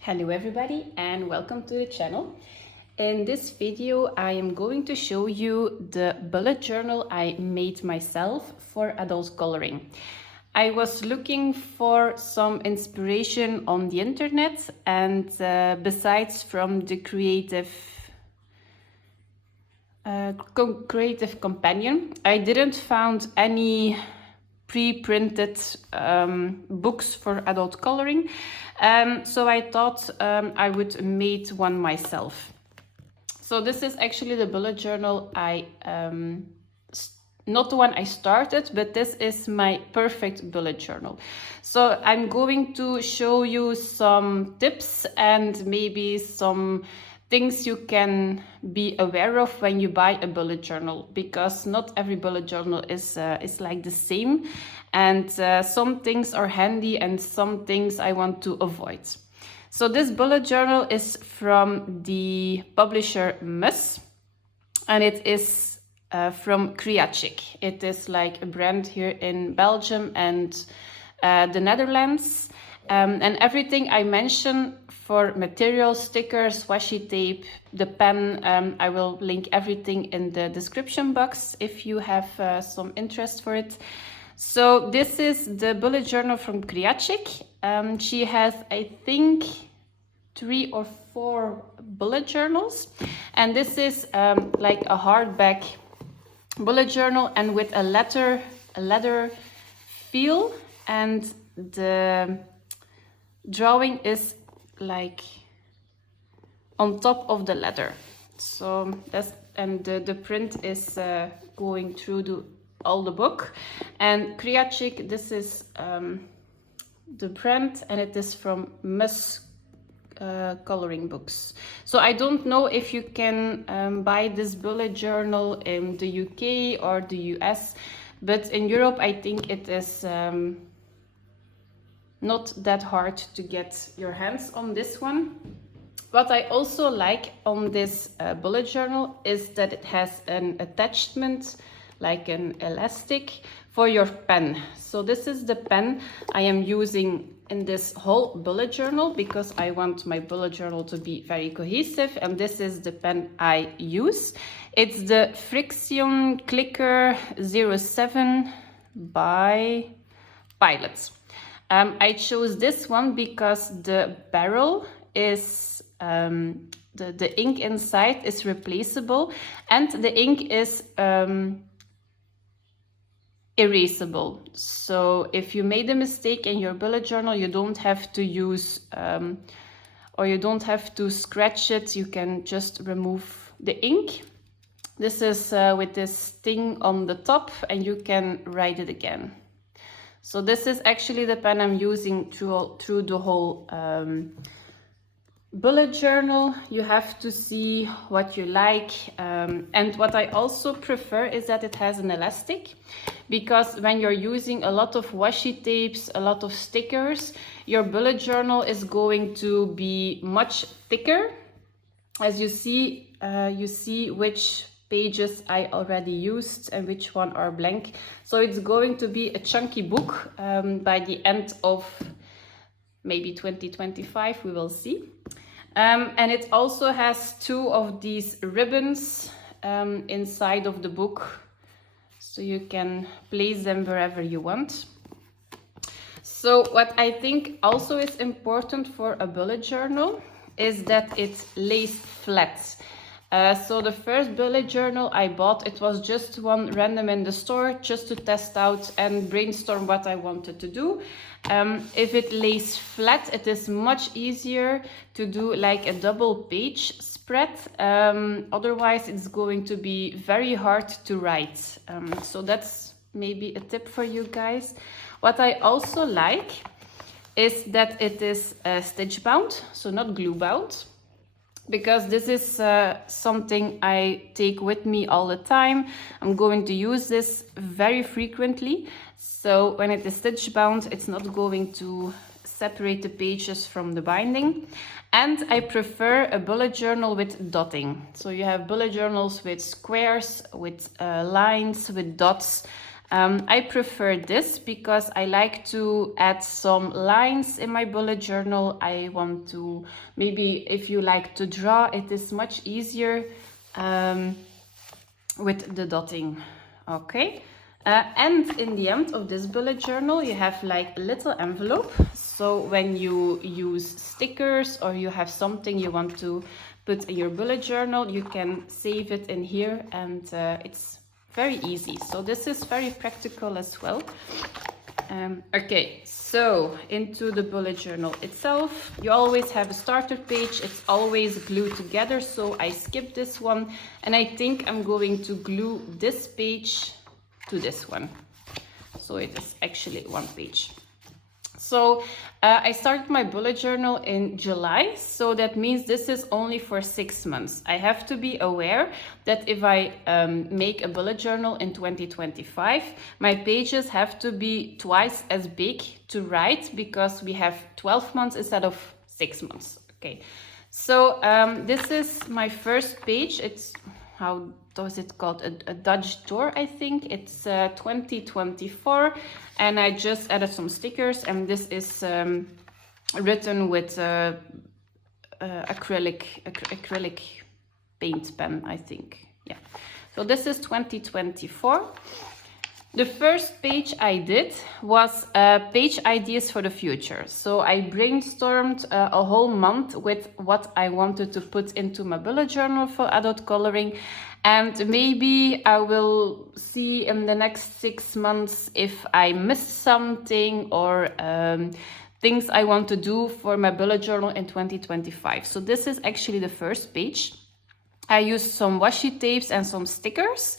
Hello everybody and welcome to the channel. In this video I am going to show you the bullet journal I made myself for adult coloring. I was looking for some inspiration on the internet and besides from the Creative Companion, I didn't find any pre-printed books for adult coloring, so I thought I would make one myself. So this is actually the bullet journal not the one I started, but this is my perfect bullet journal. So I'm going to show you some tips and maybe some things you can be aware of when you buy a bullet journal, because not every bullet journal is like the same, and some things are handy and some things I want to avoid. So this bullet journal is from the publisher Mus, and it is from Creachic. It is like a brand here in Belgium and the Netherlands, and everything I mention for materials, stickers, washi tape, the pen, I will link everything in the description box if you have some interest for it. So this is the bullet journal from Creachic. She has, I think, 3 or 4 bullet journals, and this is like a hardback bullet journal and with a leather feel, and the drawing is like on top of the leather. So that's, and the print is going through all the book. And Creachic, this is the brand, and it is from Mus coloring books. So I don't know if you can buy this bullet journal in the UK or the US, but in Europe I think it is not that hard to get your hands on this one. What I also like on this bullet journal is that it has an attachment, like an elastic, for your pen. So this is the pen I am using in this whole bullet journal because I want my bullet journal to be very cohesive, and this is the pen I use. It's the Friction Clicker 07 by Pilot. I chose this one because the barrel is the ink inside is replaceable, and the ink is erasable. So if you made a mistake in your bullet journal, you don't have to use or you don't have to scratch it. You can just remove the ink. This is with this thing on the top, and you can write it again. So this is actually the pen I'm using through the whole bullet journal. You have to see what you like, and what I also prefer is that it has an elastic, because when you're using a lot of washi tapes, a lot of stickers, your bullet journal is going to be much thicker. As you see which pages I already used and which one are blank. So it's going to be a chunky book by the end of maybe 2025, we will see. And it also has 2 of these ribbons inside of the book, so you can place them wherever you want. So what I think also is important for a bullet journal is that it lays flat. So the first bullet journal I bought, it was just one random in the store, just to test out and brainstorm what I wanted to do. If it lays flat, it is much easier to do like a double page spread. Otherwise it's going to be very hard to write. So that's maybe a tip for you guys. What I also like is that it is stitch bound, so not glue bound, because this is something I take with me all the time. I'm going to use this very frequently. So when it is stitch bound, it's not going to separate the pages from the binding. And I prefer a bullet journal with dotting. So you have bullet journals with squares, with lines, with dots. I prefer this because I like to add some lines in my bullet journal. I want to, maybe if you like to draw, it is much easier with the dotting. Okay. And in the end of this bullet journal, you have like a little envelope. So when you use stickers or you have something you want to put in your bullet journal, you can save it in here, and it's very easy. So this is very practical as well. Okay, so into the bullet journal itself, you always have a starter page. It's always glued together, so I skipped this one, and I think I'm going to glue this page to this one. So it is actually one page. So I started my bullet journal in July, so that means this is only for 6 months. I have to be aware that if I make a bullet journal in 2025, my pages have to be twice as big to write, because we have 12 months instead of 6 months. Okay, so this is my first page. It's, how does it called, a Dutch door, I think. It's 2024, and I just added some stickers, and this is written with acrylic paint pen, I think. Yeah, so this is 2024. The first page I did was page ideas for the future. So I brainstormed a whole month with what I wanted to put into my bullet journal for adult coloring. And maybe I will see in the next 6 months if I missed something, or things I want to do for my bullet journal in 2025. So this is actually the first page. I used some washi tapes and some stickers.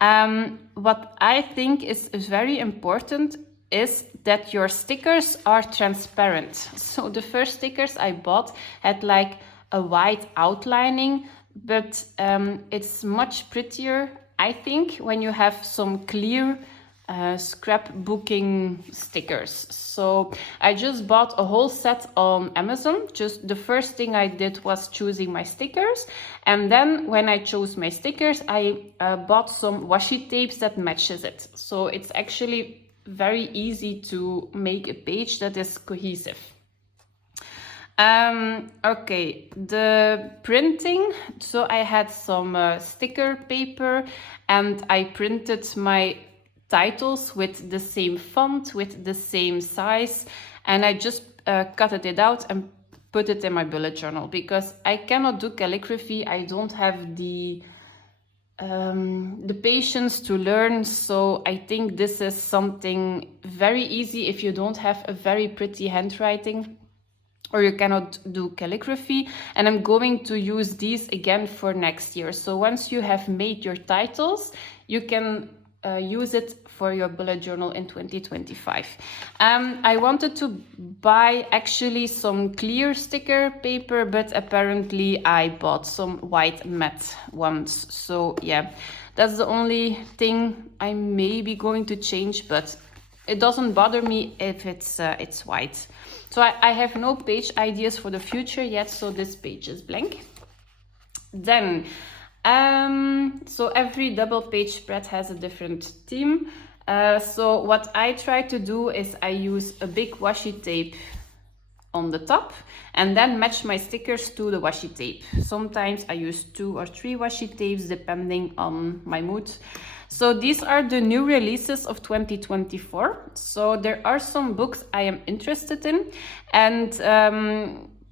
What I think is very important is that your stickers are transparent. So the first stickers I bought had like a white outlining, but it's much prettier, I think, when you have some clear scrapbooking stickers. So I just bought a whole set on Amazon. Just the first thing I did was choosing my stickers, and then when I chose my stickers, I bought some washi tapes that matches it. So it's actually very easy to make a page that is cohesive. Okay, the printing. So I had some sticker paper, and I printed my titles with the same font, with the same size, and I just cut it out and put it in my bullet journal, because I cannot do calligraphy. I don't have the patience to learn. So I think this is something very easy if you don't have a very pretty handwriting, or you cannot do calligraphy. And I'm going to use these again for next year. So once you have made your titles, you can use it for your bullet journal in 2025. I wanted to buy actually some clear sticker paper, but apparently I bought some white matte ones. So yeah, that's the only thing I may be going to change, but it doesn't bother me if it's white. So I have no page ideas for the future yet, so this page is blank. Then so every double page spread has a different theme. So what I try to do is I use a big washi tape on the top and then match my stickers to the washi tape. Sometimes I use 2 or 3 washi tapes depending on my mood. So these are the new releases of 2024. So there are some books I am interested in, and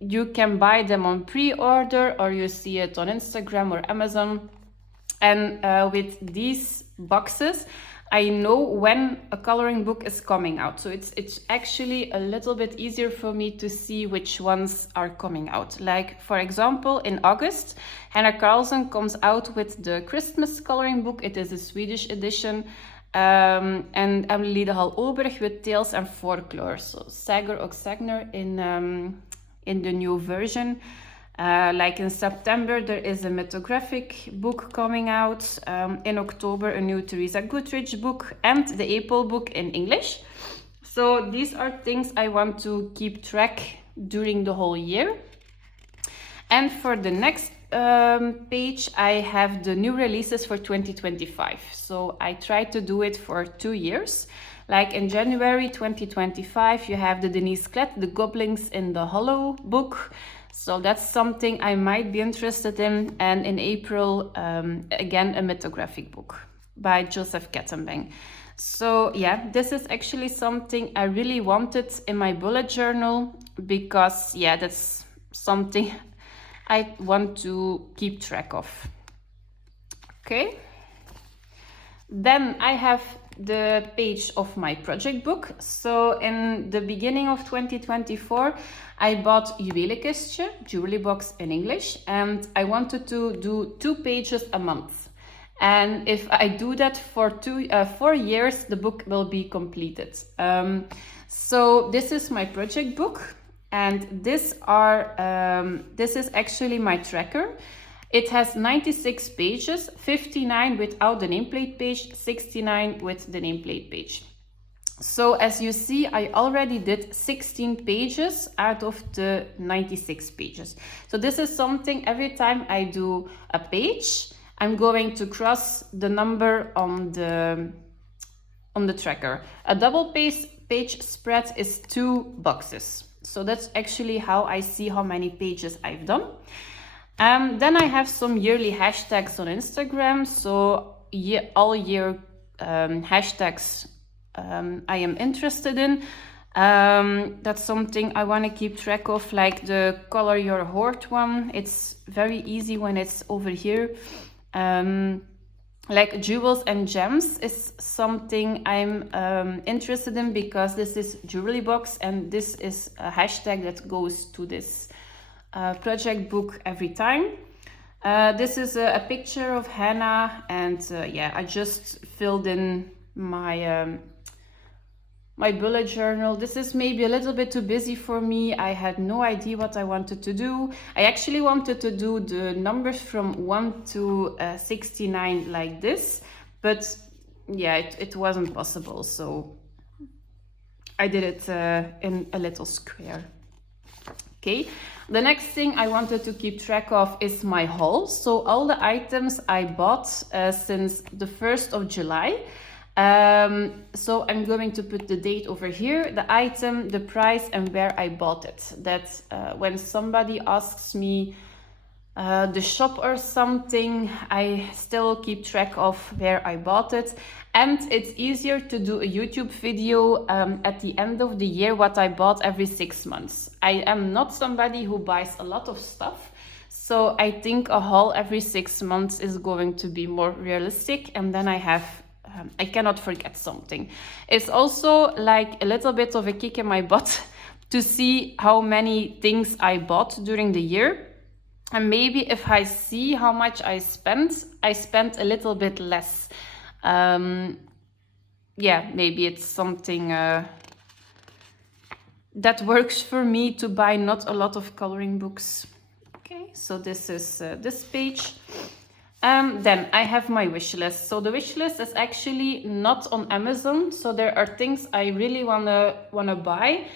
you can buy them on pre-order, or you see it on Instagram or Amazon. And with these boxes, I know when a coloring book is coming out. So it's actually a little bit easier for me to see which ones are coming out. Like, for example, in August, Hannah Carlson comes out with the Christmas coloring book. It is a Swedish edition. And Emily Liedehal Oberg with Tales and Folklore. So Sager och Sagner in the new version. Like in September, there is a mythographic book coming out. In October, a new Teresa Goodrich book, and the April book in English. So these are things I want to keep track during the whole year. And for the next page, I have the new releases for 2025. So I try to do it for 2 years. Like in January 2025, you have the Denise Klett, The Goblins in the Hollow book. So that's something I might be interested in. And in April, again, a mythographic book by Joseph Kettenbang. So yeah, this is actually something I really wanted in my bullet journal because yeah, that's something I want to keep track of. Okay. Then I have the page of my project book. So in the beginning of 2024, I bought Juwelenkistje, jewelry box in English, and I wanted to do 2 pages a month. And if I do that for 4 years, the book will be completed. So this is my project book, and this is actually my tracker. It has 96 pages, 59 without the nameplate page, 69 with the nameplate page. So as you see, I already did 16 pages out of the 96 pages. So this is something every time I do a page, I'm going to cross the number on the tracker. A double page spread is 2 boxes. So that's actually how I see how many pages I've done. Then I have some yearly hashtags on Instagram. So all year hashtags I am interested in. That's something I want to keep track of, like the Color Your Hoard one. It's very easy when it's over here. Like jewels and gems is something I'm interested in because this is jewelry box and this is a hashtag that goes to this project book every time. This is a picture of Hannah, and yeah, I just filled in my my bullet journal. This is maybe a little bit too busy for me. I had no idea what I wanted to do. I actually wanted to do the numbers from 1 to 69 like this, but yeah, it wasn't possible, so I did it in a little square. Okay, the next thing I wanted to keep track of is my haul. So all the items I bought since the 1st of July. So I'm going to put the date over here, the item, the price, and where I bought it. That when somebody asks me the shop or something, I still keep track of where I bought it. And it's easier to do a YouTube video at the end of the year what I bought every 6 months. I am not somebody who buys a lot of stuff, so I think a haul every 6 months is going to be more realistic, and then I cannot forget something. It's also like a little bit of a kick in my butt to see how many things I bought during the year. And maybe if I see how much I spent a little bit less. Yeah, maybe it's something that works for me to buy not a lot of coloring books. Okay, so this is this page. Then I have my wish list. So the wish list is actually not on Amazon. So there are things I really wanna buy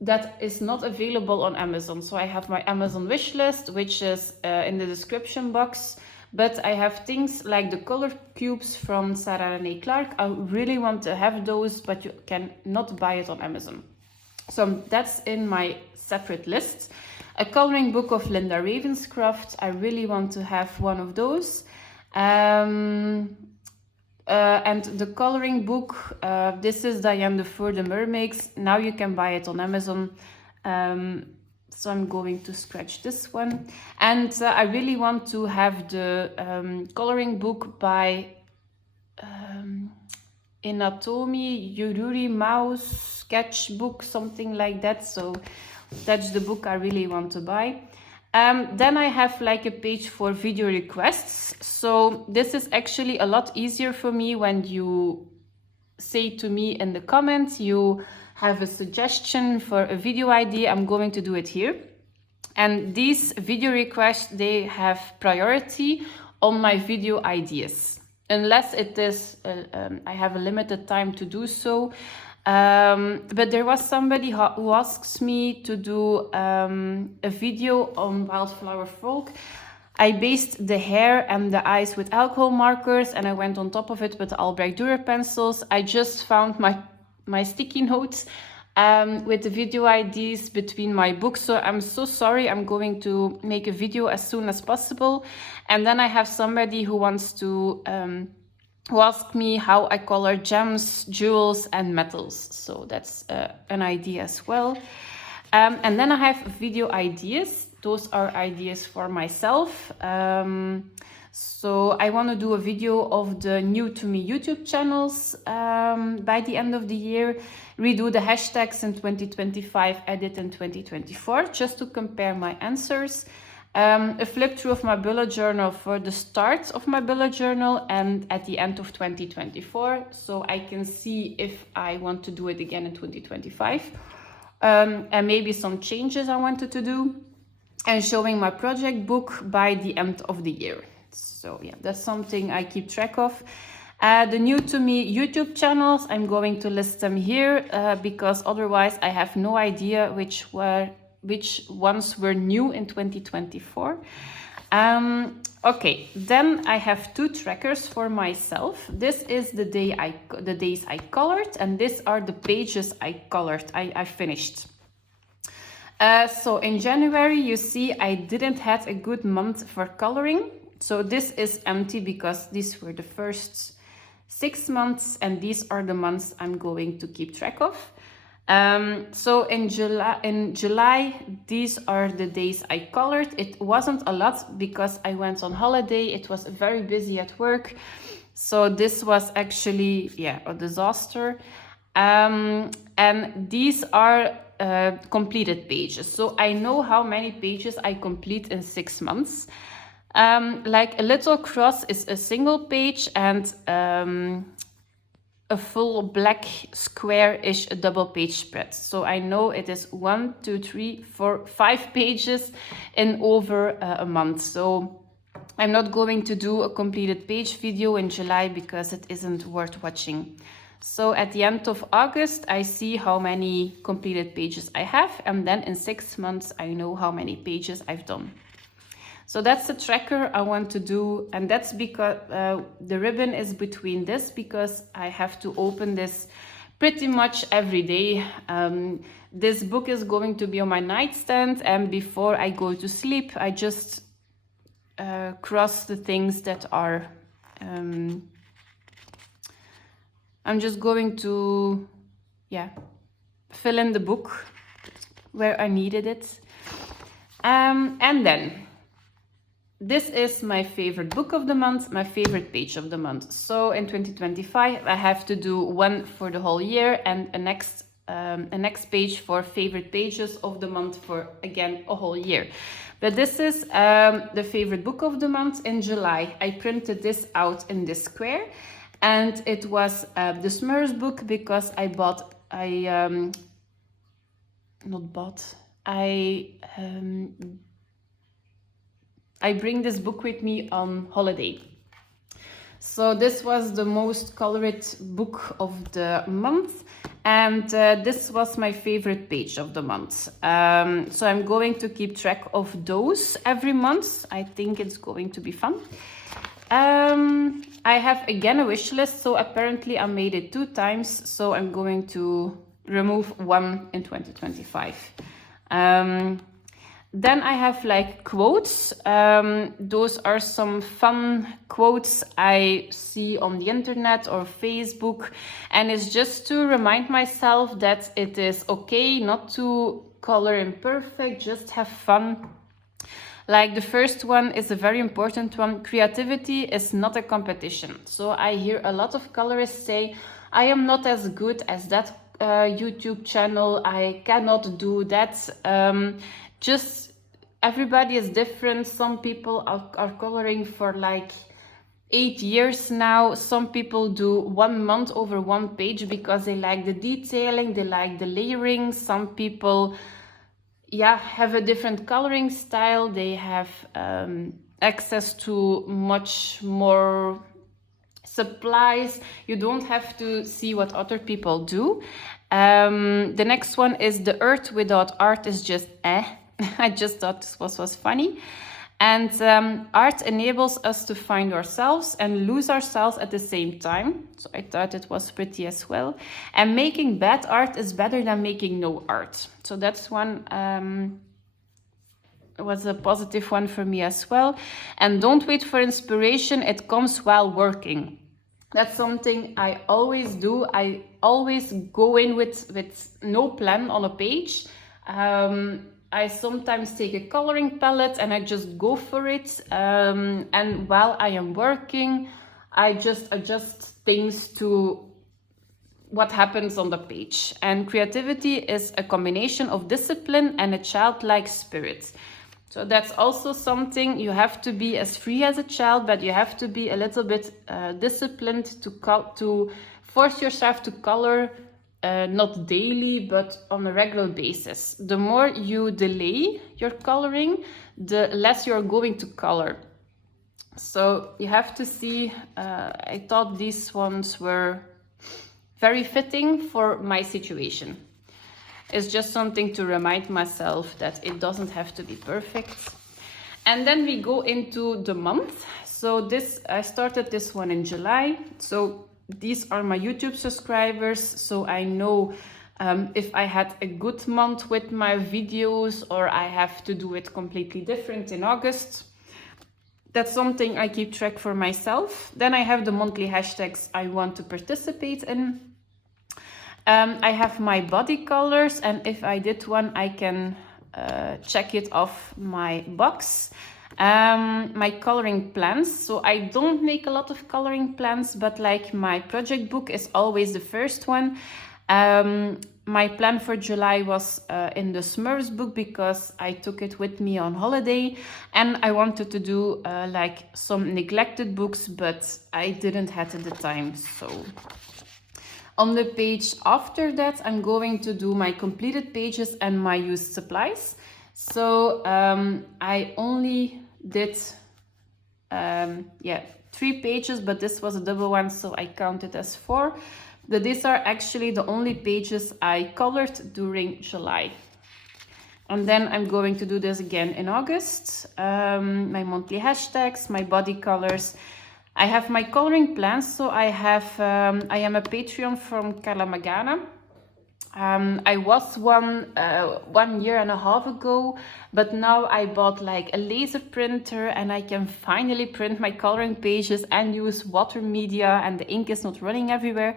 that is not available on Amazon. So I have my Amazon wish list, which is in the description box. But I have things like the color cubes from Sarah Renee Clark. I really want to have those, but you can not buy it on Amazon. So that's in my separate list. A coloring book of Linda Ravenscroft. I really want to have one of those. And the coloring book, this is Diane Dufour, The Mermaids. Now you can buy it on Amazon. So I'm going to scratch this one. And I really want to have the coloring book by Inatomi Yururi Mouse sketchbook, something like that. So that's the book I really want to buy. Then I have like a page for video requests. So this is actually a lot easier for me when you say to me in the comments, you have a suggestion for a video idea, I'm going to do it here. And these video requests, they have priority on my video ideas. Unless it is, I have a limited time to do so. But there was somebody who asks me to do a video on wildflower folk. I based the hair and the eyes with alcohol markers, and I went on top of it with the Albrecht Dürer pencils. I just found my sticky notes with the video IDs between my books. So I'm so sorry. I'm going to make a video as soon as possible. And then I have somebody who wants to who asked me how I color gems, jewels, and metals. So that's an idea as well. And then I have video ideas. Those are ideas for myself. So I want to do a video of the new to me YouTube channels by the end of the year, redo the hashtags in 2025, edit in 2024, just to compare my answers. A flip through of my bullet journal for the start of my bullet journal and at the end of 2024, so I can see if I want to do it again in 2025. And maybe some changes I wanted to do, and showing my project book by the end of the year. So yeah, that's something I keep track of. The new to me YouTube channels, I'm going to list them here because otherwise I have no idea which ones were new in 2024. Okay, then I have 2 trackers for myself. This is the days I colored, and these are the pages I colored, I finished. So in January, you see I didn't have a good month for coloring. So this is empty because these were the first 6 months, and these are the months I'm going to keep track of. So in July, these are the days I colored. It wasn't a lot because I went on holiday. It was very busy at work. So this was actually, yeah, a disaster. And these are completed pages. So I know how many pages I complete in 6 months. Like a little cross is a single page, and a full black square is a double page spread. So I know it is 1, 2, 3, 4, 5 pages in over a month. So I'm not going to do a completed page video in July because it isn't worth watching. So at the end of August, I see how many completed pages I have, and then in 6 months, I know how many pages I've done. So that's the tracker I want to do, and that's because the ribbon is between this because I have to open this pretty much every day. This book is going to be on my nightstand, and before I go to sleep, I just cross the things that are... I'm just going to, yeah, fill in the book where I needed it. And then... this is my favorite book of the month, my favorite page of the month. So in 2025, I have to do one for the whole year and a next page for favorite pages of the month for, again, a whole year. But this is the favorite book of the month in July. I printed this out in this square, and it was the Smurfs book because I bring this book with me on holiday. So this was the most colored book of the month, and this was my favorite page of the month. So I'm going to keep track of those every month. I think it's going to be fun. I have again a wish list, so apparently I made it 2 times, so I'm going to remove 1 in 2025. Then I have like quotes. Those are some fun quotes I see on the internet or Facebook. And it's just to remind myself that it is okay not to color imperfect, just have fun. Like the first one is a very important one. Creativity is not a competition. So I hear a lot of colorists say, I am not as good as that YouTube channel. I cannot do that. Just everybody is different. Some people are coloring for like 8 years now. Some people do 1 month over 1 page because they like the detailing, they like the layering. Some people, yeah, have a different coloring style. They have access to much more supplies. You don't have to see what other people do. The next one is the earth without art is just I just thought this was funny. And art enables us to find ourselves and lose ourselves at the same time. So I thought it was pretty as well. And making bad art is better than making no art. So that's one, was a positive one for me as well. And don't wait for inspiration, it comes while working. That's something I always do. I always go in with no plan on a page. I sometimes take a coloring palette and I just go for it. And while I am working, I just adjust things to what happens on the page. And creativity is a combination of discipline and a childlike spirit. So that's also something, you have to be as free as a child, but you have to be a little bit disciplined to force yourself to color, not daily, but on a regular basis. The more you delay your coloring, the less you're going to color. So you have to see, I thought these ones were very fitting for my situation. It's just something to remind myself that it doesn't have to be perfect. And then we go into the month. So this, I started this one in July. So these are my YouTube subscribers. So I know if I had a good month with my videos or I have to do it completely different in August. That's something I keep track for myself. Then I have the monthly hashtags I want to participate in. I have my body colors, and if I did one, I can check it off my box. My coloring plans. So I don't make a lot of coloring plans, but like my project book is always the first one. My plan for July was in the Smurfs book because I took it with me on holiday and I wanted to do like some neglected books, but I didn't have the time. So on the page after that, I'm going to do my completed pages and my used supplies. So I only did 3 pages, but this was a double one, so I counted as 4. But these are actually the only pages I colored during July. And then I'm going to do this again in August. My monthly hashtags, my body colors. I have my coloring plans. So I am a Patreon from Carla Magana. I was one 1.5 years ago, but now I bought like a laser printer and I can finally print my coloring pages and use water media and the ink is not running everywhere.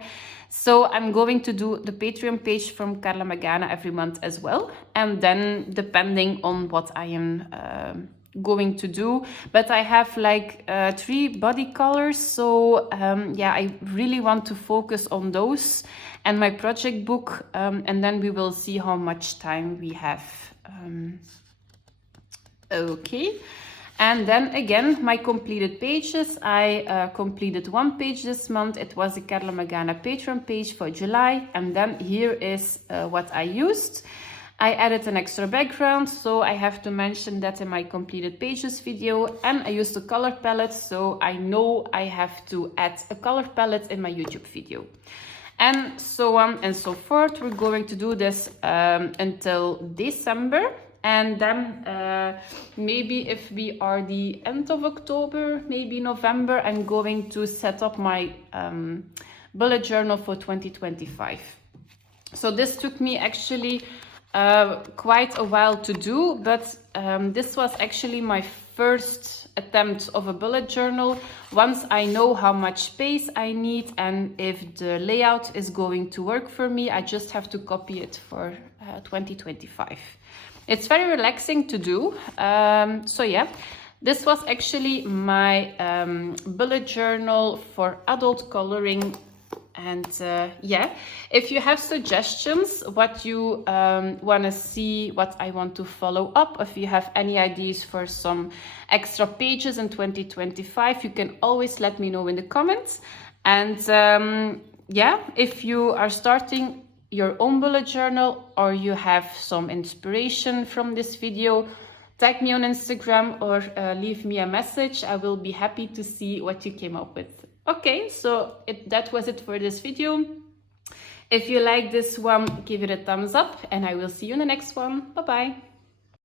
So I'm going to do the Patreon page from Carla Magana every month as well. And then depending on what I am going to do, but I have like 3 body colors. So yeah, I really want to focus on those and my project book, and then we will see how much time we have. Okay, and then again, my completed pages. I completed 1 page this month. It was the Carla Magana Patreon page for July, and then here is what I used. I added an extra background, so I have to mention that in my completed pages video, and I used a color palette, so I know I have to add a color palette in my YouTube video. And so on and so forth. We're going to do this until December. And then maybe if we are the end of October, maybe November, I'm going to set up my bullet journal for 2025. So this took me actually quite a while to do, but this was actually my first attempt of a bullet journal. Once I know how much space I need and if the layout is going to work for me, I just have to copy it for 2025. It's very relaxing to do. So yeah, this was actually my bullet journal for adult coloring. And yeah, if you have suggestions, what you want to see, what I want to follow up, if you have any ideas for some extra pages in 2025, you can always let me know in the comments. And yeah, if you are starting your own bullet journal or you have some inspiration from this video, tag me on Instagram or leave me a message. I will be happy to see what you came up with. Okay, so that was it for this video. If you like this one, give it a thumbs up and I will see you in the next one. Bye bye.